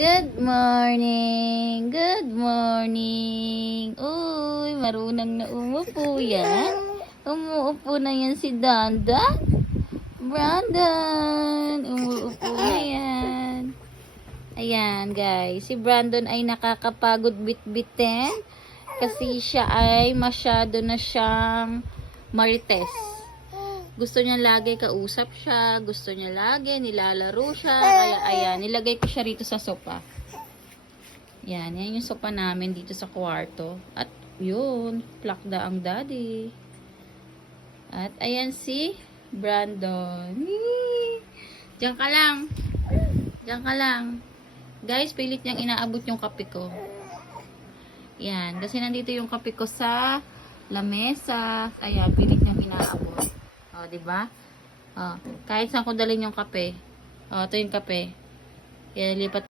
Good morning! Good morning! Uy, marunong na umupo yan. Umuupo na yan si Dandan. Brandon! Umuupo na yan. Ayan, guys. Si Brandon ay nakakapagod bit-bitin kasi siya ay masyado na siyang marites. Gusto niya lagi kausap siya. Gusto niya lagi nilalaro siya. Kaya ayan, nilagay ko siya rito sa sopa. Yan yung sopa namin dito sa kwarto. At yun, plakda ang daddy. At ayan si Brandon. Diyan ka lang. Diyan ka lang. Guys, pilit niyang inaabot yung kape ko. Yan, kasi nandito yung kape ko sa lamesa. Ayan, pilit niyang inaabot. O, diba? O, kahit saan ko dalhin yung kape. O, ito yung kape. Kaya lipat